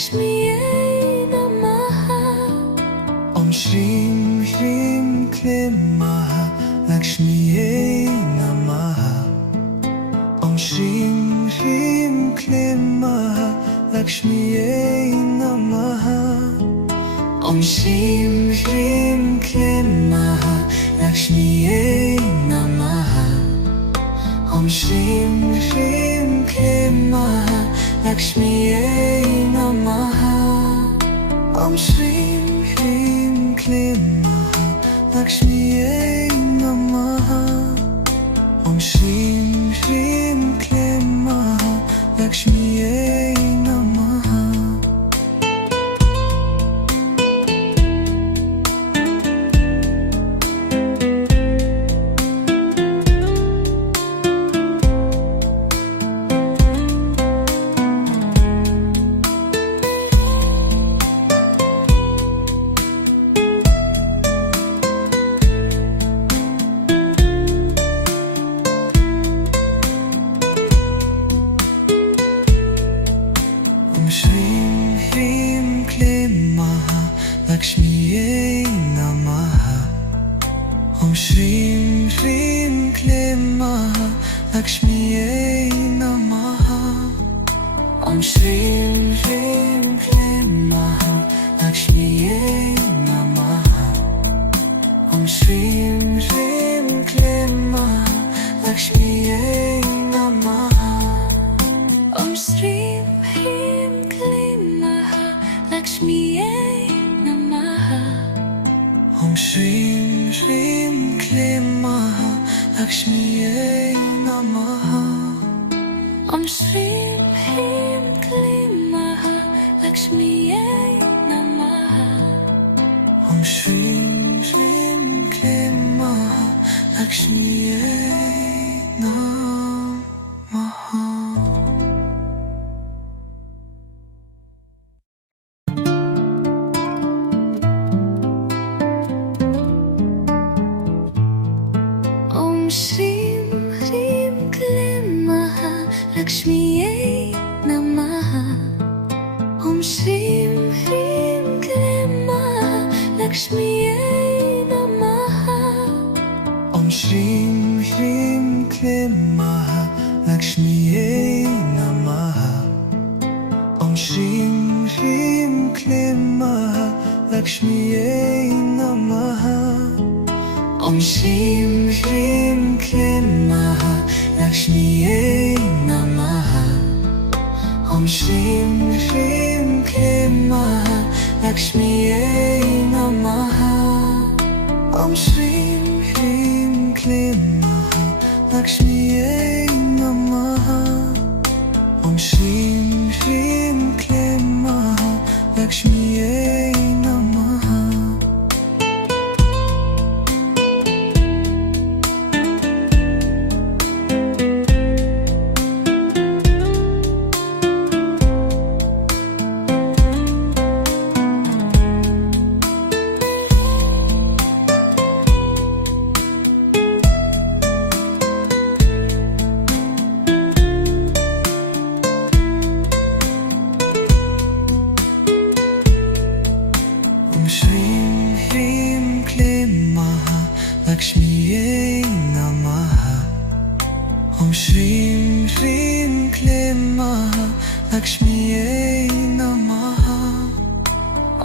Lakshmiye Namaha. Om Shrim Shrim Klim Maha Lakshmiye Namaha. Om Shrim Shrim Klim Maha Lakshmiye Namaha. Om Shrim Shrim Klim Maha Lakshmiye Namaha. Om Shrim Shrim Klim Maha Lakshmiye Namaha. Om Shrim Shrim Klim Maha Lakshmiye Namaha. Om Shrim Shrim Klim Maha Lakshmiye Namaha. Om Shrim Shrim Klim Maha Lakshmiye Namaha. Om Shrim Shrim Klim Maha Lakshmiye Namaha. Om Shrim Shrim Klim Maha Lakshmiye Namaha. Om Shrim Shrim Klim Maha Lakshmiye Namaha. Om Shrim Hrim Klim Maha Lakshmiye Namaha. Om Shrim Shrim Klim Maha Lakshmiye Namaha. Om Shrim Hrim Klim Maha Lakshmiye Namaha. Om Shrim Shrim Klim Maha Lakshmiye Namaha. Om Shrim Hrim Klim Maha Lakshmiye Namaha. Om Shrim Hrim Klim Maha Lakshmiye Namaha. Om Shrim Shrim Klim Maha Lakshmiye Namaha. Om Shrim Shrim Klim Maha Lakshmiye Namaha. Om Shrim Shrim Klim Maha Lakshmiye Namaha. Om Shrim Shrim Klim Maha Lakshmiye Namaha. Om Shrim Shrim Klim Maha Lakshmiye Namaha. Om Shrim Shrim Klim Maha Lakshmiye Namaha. Om Shrim Shrim Klim Maha Lakshmiye Namaha. Om Shrim Shrim Klim Maha Lakshmiye Namaha.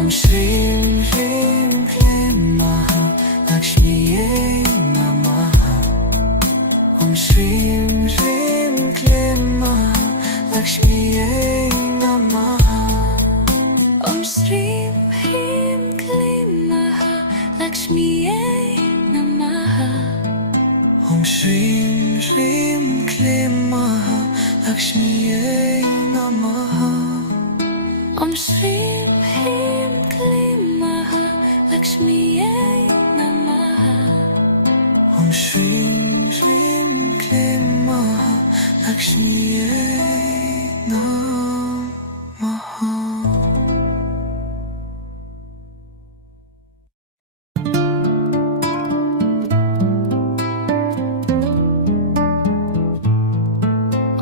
Om Shrim Shrim Klim Maha Lakshmiye Namaha. Om Shrim Shrim Klim Maha Lakshmiye Namaha. Om Shrim Hrim Klim Maha Lakshmiye Namaha. Om Shrim Shrim Klim Maha Lakshmiye Namaha. Om Shrim Hrim Klim Maha Lakshmiye Namaha. Om Shrim Shrim Klim Maha Lakshmiye Namaha.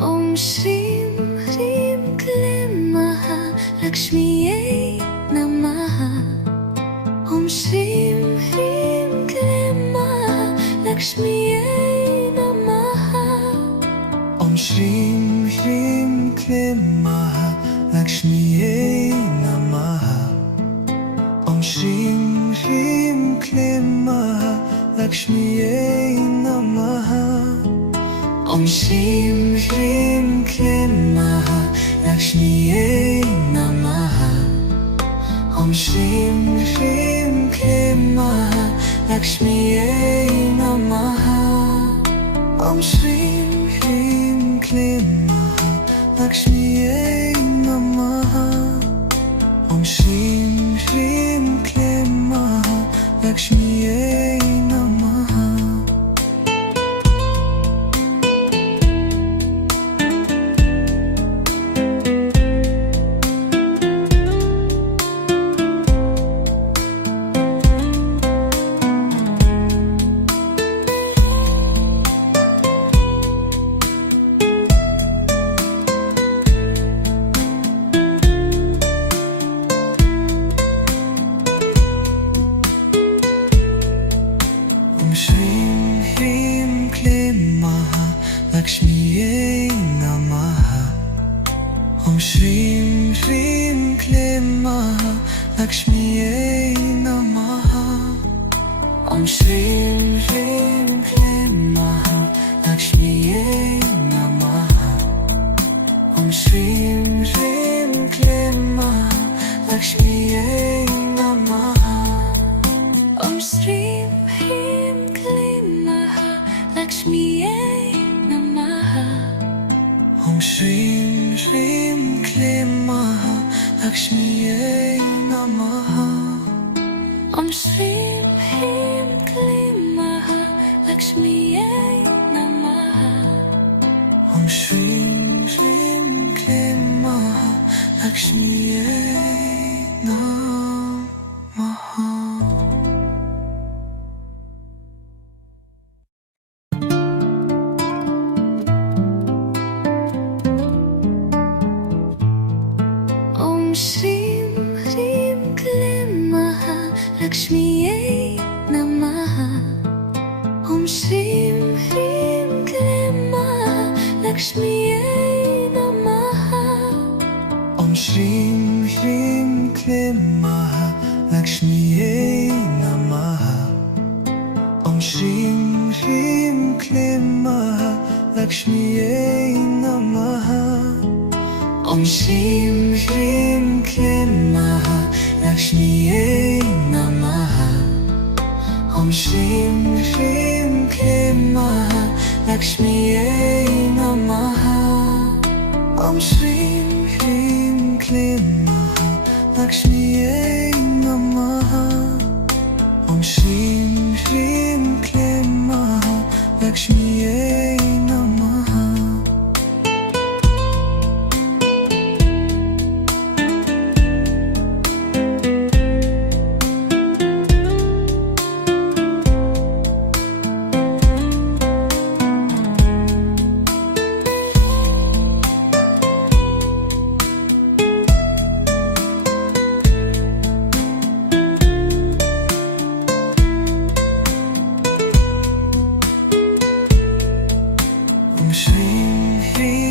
Om Shrim Hrim Klim Maha Lakshmiye Lakshmiye Namaha. Om Shrim Shrim Klim Maha Lakshmiye Namaha. Om Shrim Shrim Klim Maha Lakshmiye Namaha. Om Shrim Shrim Klim Maha Lakshmiye Namaha. Om Shrim Shrim Klim Maha Lakshmiye Namaha. Om Shrim Shrim Klim Maha Lakshmiye Namaha. Om Shrim Shrim Klim Maha Lakshmiye Namaha. Om Shrim Shrim Klim Maha Lakshmiye Namaha. Om Shrim Shrim Klim Maha Lakshmiye Namaha. Om Shrim Shrim Klim Maha Lakshmiye Namaha. Om Shrim Shrim Klim Maha Lakshmiye Namaha. Om Shrim Hrim Klim Maha Lakshmiye Namaha. Om Shrim Shrim Klim Maha Lakshmiye Namaha. Om Shrim Hrim Klim Maha Lakshmiye Namaha. Om Shrim Shrim Klim Maha Lakshmiye Namaha. Om Shrim Hrim Klim Maha Lakshmiye Namaha. Om Shrim Hrim Klim Maha Lakshmiye Namaha. Om Shrim Shrim Klim Maha Lakshmiye Namaha. Om Shrim Shrim Klim Maha Lakshmiye Namaha. Om Shrim Shrim Klim Maha Lakshmiye Namaha. Om Shrim Shrim Klim Maha Lakshmiye Namaha. Om Shrim Shrim Klim Maha Lakshmiye Namaha. Om Shrim Shrim Klim Maha Lakshmiye Namaha. Om Shrim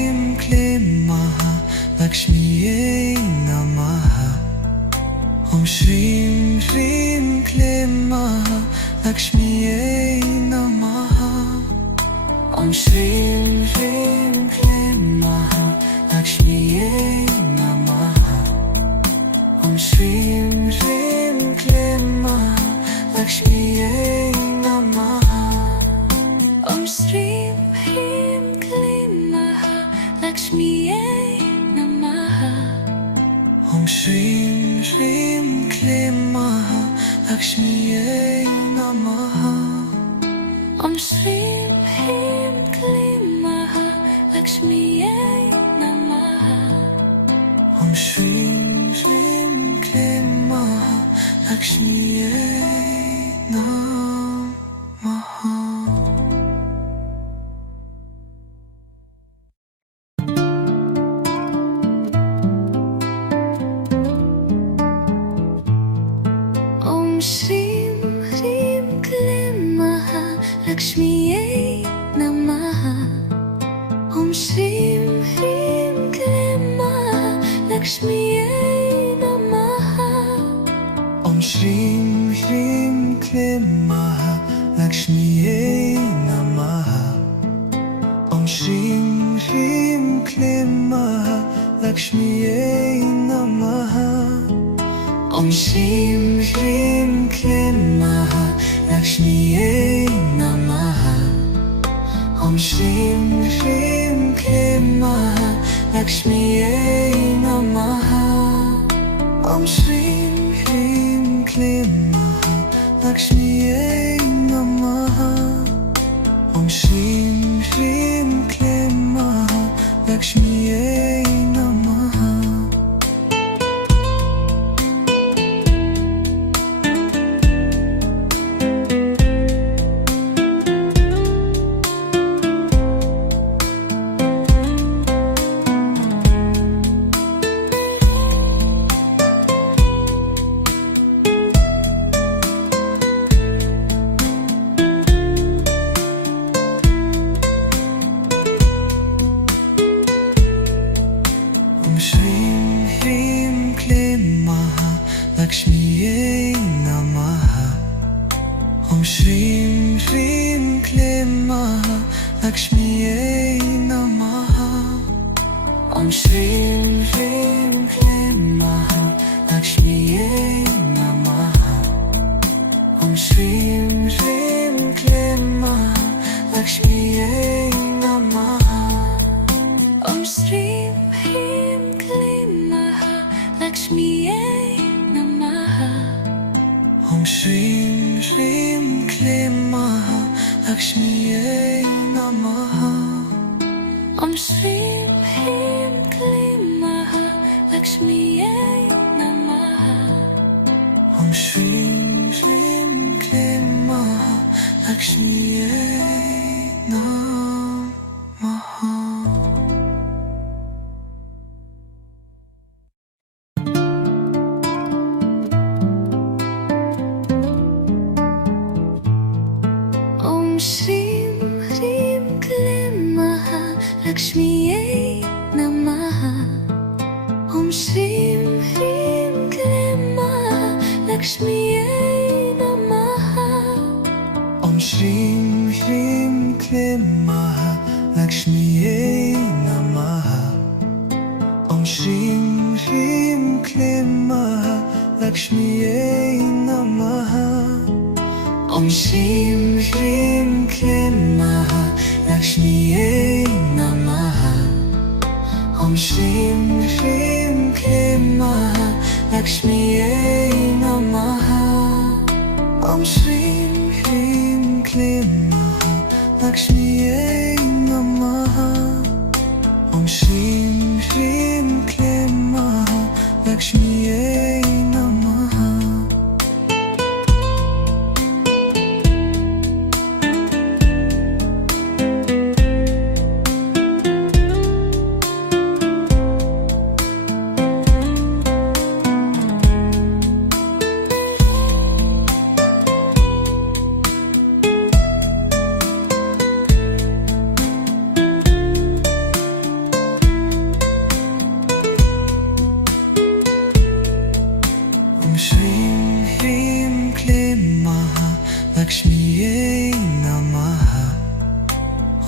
Shrim Klim Maha Lakshmiye Namaha. Om Shrim Shrim Klim Maha Lakshmiye Namaha. Om Shrim Shrim Klim Maha Lakshmiye Namaha. Om Shrim Shrim Klim Maha Lakshmiye Namaha. Om Shrim Hrim Klim Maha Lakshmiye Namaha. Om Shrim Shrim Klim Maha Lakshmiye Namaha. Om Shrim Hrim Klim Maha Lakshmiye Namaha. Om Shrim Shrim Klim Maha Lakshmiye Namaha. Om Shrim Hrim Klim Maha Lakshmiye Lakshmiye Namaha. Om Shrim Shrim Klim Maha Lakshmiye Namaha. Om Shrim Shrim Klim Maha Lakshmiye Namaha. Om Shrim Shrim Klim Maha Lakshmiye Namaha. Om Shrim Shrim Klim Maha Lakshmiye Namaha. Om Shrim Shrim Klim Maha Lakshmiye Namaha. Om Shrim Shrim Klim Maha Lakshmiye Namaha. Om Shrim Shrim Klim Maha Lakshmiye Namaha. Om Shrim Shrim Klim Maha Lakshmiye Namaha. Om Shrim Shrim Klim Maha Lakshmiye Namaha. Om Shrim Hrim Klim Maha Lakshmiye Namaha. Om Shrim Shrim Klim Maha Lakshmiye Namaha. Om Shrim Hrim Klim Maha Lakshmiye Namaha. Om Shrim Shrim Klim Maha Lakshmiye Namaha. Om Shrim Hrim Klim Maha Lakshmiye Namaha. Om Shrim Hrim Klim Maha Lakshmiye Namaha. Om Shrim Shrim Klim Maha Lakshmiye Namaha. Om Shrim Shrim Klim Maha Lakshmiye Namaha. Om Shrim Shrim Klim Maha Lakshmiye Namaha. Om Shrim Shrim Klim Maha Lakshmiye Namaha. Om Shrim Shrim Klim Maha Lakshmiye Namaha. Om Shrim Shrim Klim Maha Lakshmiye Namaha. Om Shrim Shrim Klim Maha Lakshmiye Namaha.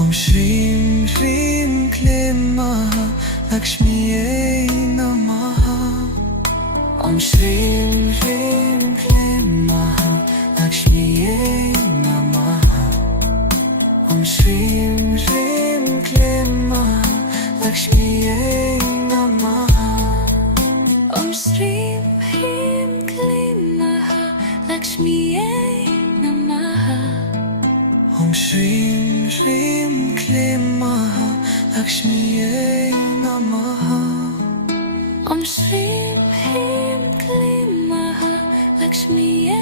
Om Shrim Shrim Klim Maha Lakshmiye Namaha. Om Shrim Shrim Klim Maha Lakshmiye Namaha. Om Shrim Shrim Klim Maha Lakshmiye Namaha. Om Shrim Hrim Klim Maha Lakshmiye Namaha. Om Shrim Shrim Klim Maha Lakshmiye Namaha. Om Shrim Hrim Klim Maha Lakshmiye